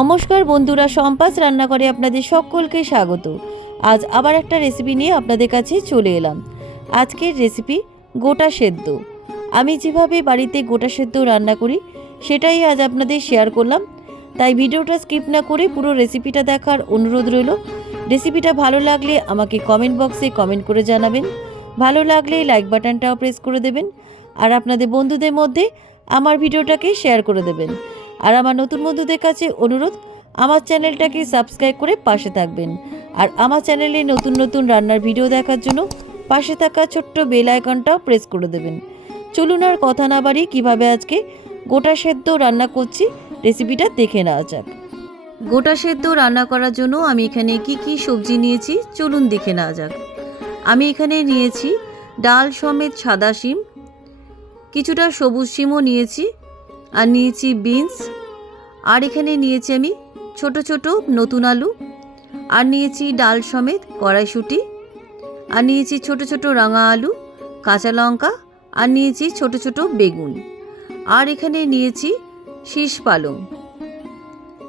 নমস্কার বন্ধুরা সম্পাস রান্নাঘরে আপনাদের সকলকে স্বাগত। আজ আবার একটা রেসিপি নিয়ে আপনাদের কাছে চলে এলাম। আজকের রেসিপি গোটা সেদ্ধ। আমি যেভাবে বাড়িতে গোটা সেদ্ধ রান্না করি, সেটাই আজ আপনাদের শেয়ার করলাম। তাই ভিডিওটা স্কিপ না করে পুরো রেসিপিটা দেখার অনুরোধ রইল। রেসিপিটা ভালো লাগলে আমাকে কমেন্ট বক্সে কমেন্ট করে জানাবেন। ভালো লাগলে লাইক বাটনটাও প্রেস করে দেবেন। আর আপনাদের বন্ধুদের মধ্যে আমার ভিডিওটাকে শেয়ার করে দেবেন। আর আমার নতুন বন্ধুদের কাছে অনুরোধ, আমার চ্যানেলটাকে সাবস্ক্রাইব করে পাশে থাকবেন। আর আমার চ্যানেলে নতুন নতুন রান্নার ভিডিও দেখার জন্য পাশে থাকা ছোট্ট বেল আইকনটাও প্রেস করে দেবেন। চলুন আর কথা না বাড়ি কীভাবে আজকে গোটা সেদ্ধ রান্না করছি, রেসিপিটা দেখে নেওয়া যাক। গোটা সেদ্ধ রান্না করার জন্য আমি এখানে কি কি সবজি নিয়েছি, চলুন দেখে নেওয়া যাক। আমি এখানে নিয়েছি ডাল সমেত সাদা শিম, কিছুটা সবুজ শিমও নিয়েছি, আর নিয়েছি বিনস আর এখানে নিয়েছি আমি ছোট ছোট নতুন আলু, আর নিয়েছি ডাল সমেত কড়াইশুঁটি, আর নিয়েছি ছোট ছোট রাঙা আলু, কাঁচা লঙ্কা, আর নিয়েছি ছোট ছোট বেগুন, আর এখানে নিয়েছি শীষ পালং,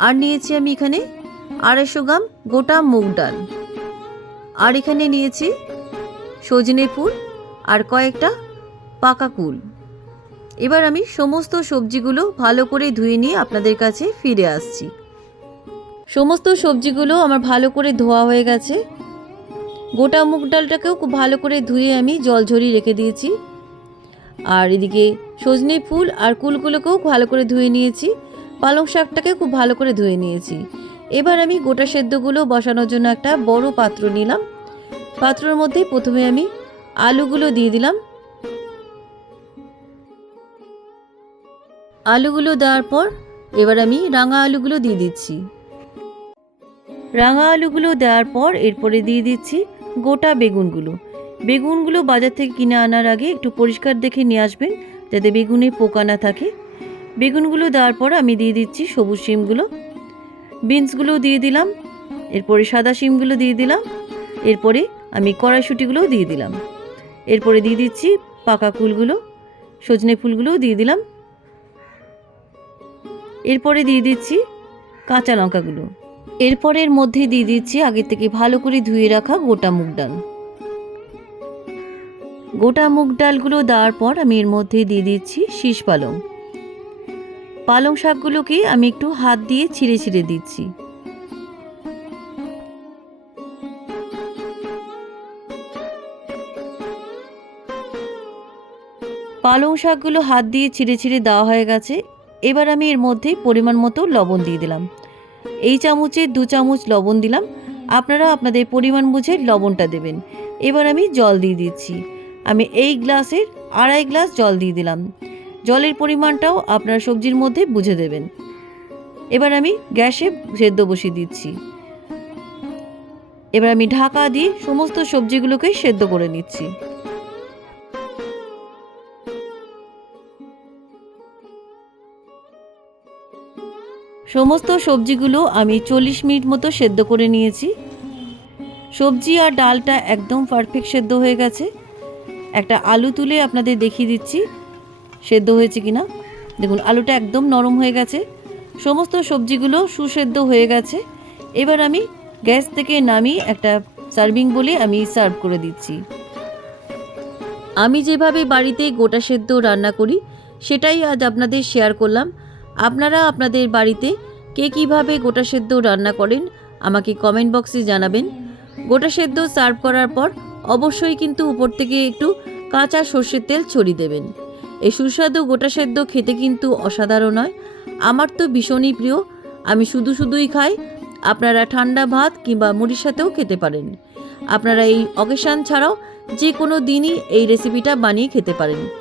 আর নিয়েছি আমি এখানে আড়াইশো গ্রাম গোটা মুগ ডাল, আর এখানে নিয়েছি সজনে ফুল আর কয়েকটা পাকা কুল। এবার আমি সমস্ত সবজিগুলো ভালো করে ধুয়ে নিয়ে আপনাদের কাছে ফিরে আসছি। সমস্ত সবজিগুলো আমার ভালো করে ধোয়া হয়ে গেছে। গোটা মুগ ডালটাকেও খুব ভালো করে ধুয়ে আমি জল ঝরিয়ে রেখে দিয়েছি। আর এদিকে সজনে ফুল আর কুলগুলোকেও ভালো করে ধুয়ে নিয়েছি। পালং শাকটাকে খুব ভালো করে ধুয়ে নিয়েছি। এবার আমি গোটা সেদ্ধগুলো বসানোর জন্য একটা বড় পাত্র নিলাম। পাত্রের মধ্যে প্রথমে আমি আলুগুলো দিয়ে দিলাম। আলুগুলো দেওয়ার পর এবার আমি রাঙা আলুগুলো দিয়ে দিচ্ছি। রাঙা আলুগুলো দেওয়ার পর এরপরে দিয়ে দিচ্ছি গোটা বেগুনগুলো। বেগুনগুলো বাজার থেকে কিনে আনার আগে একটু পরিষ্কার দেখে নিয়ে আসবেন, যাতে বেগুনে পোকা না থাকে। বেগুনগুলো দেওয়ার পর আমি দিয়ে দিচ্ছি সবুজ শিমগুলো। বিনসগুলো দিয়ে দিলাম, এরপরে সাদা শিমগুলো দিয়ে দিলাম, এরপরে আমি কড়াইশুটিগুলোও দিয়ে দিলাম। এরপরে দিয়ে দিচ্ছি পাকা ফুলগুলো, সজনে ফুলগুলোও দিয়ে দিলাম। এরপরে দিয়ে দিচ্ছি কাঁচা লঙ্কাগুলো। এরপরের মধ্যে দিয়ে দিচ্ছি আগে থেকে ভালো করে ধুয়ে রাখা গোটা মুগ ডাল। গোটা মুগ ডালগুলো দেওয়ার পর আমি এর মধ্যে দিয়ে দিচ্ছি শীষ পালং। পালং শাকগুলোকে আমি একটু হাত দিয়ে ছিঁড়ে ছিঁড়ে দিচ্ছি। পালং শাকগুলো হাত দিয়ে ছিঁড়ে ছিঁড়ে দেওয়া হয়ে গেছে। এবার আমি এর মধ্যে পরিমাণ মতো লবণ দিয়ে দিলাম। এই চামচে দু চামচ লবণ দিলাম। আপনারা আপনাদের পরিমাণ বুঝে লবণটা দেবেন। এবার আমি জল দিয়ে দিচ্ছি। আমি এই গ্লাসের আড়াই গ্লাস জল দিয়ে দিলাম। জলের পরিমাণটাও আপনার সবজির মধ্যে বুঝে দেবেন। এবার আমি গ্যাসে সেদ্ধ বসিয়ে দিচ্ছি। এবার আমি ঢাকা দিয়ে সমস্ত সবজিগুলোকে সেদ্ধ করে নিচ্ছি। সমস্ত সবজিগুলো আমি চল্লিশ মিনিট মতো সেদ্ধ করে নিয়েছি। সবজি আর ডালটা একদম পারফেক্ট সেদ্ধ হয়ে গেছে। একটা আলু তুলে আপনাদের দেখিয়ে দিচ্ছি, সেদ্ধ হয়েছে কিনা। দেখুন, আলুটা একদম নরম হয়ে গেছে। সমস্ত সবজিগুলো সুসেদ্ধ হয়ে গেছে। এবার আমি গ্যাস থেকে নামিয়ে একটা সার্ভিং বলে আমি সার্ভ করে দিচ্ছি। আমি যেভাবে বাড়িতে গোটা সেদ্ধ রান্না করি, সেটাই আজ আপনাদের শেয়ার করলাম। আপনারা আপনাদের বাড়িতে কে কীভাবে গোটা সেদ্ধ রান্না করেন, আমাকে কমেন্ট বক্সে জানাবেন। গোটা সেদ্ধ সার্ভ করার পর অবশ্যই কিন্তু উপর থেকে একটু কাঁচা সর্ষের তেল ছড়িয়ে দেবেন। এই সুস্বাদু গোটা সেদ্ধ খেতে কিন্তু অসাধারণ হয়। আমার তো ভীষণই প্রিয়। আমি শুধু শুধুই খাই। আপনারা ঠান্ডা ভাত কিংবা মুড়ির সাথেও খেতে পারেন। আপনারা এই অকেশান ছাড়াও যে কোনো দিনই এই রেসিপিটা বানিয়ে খেতে পারেন।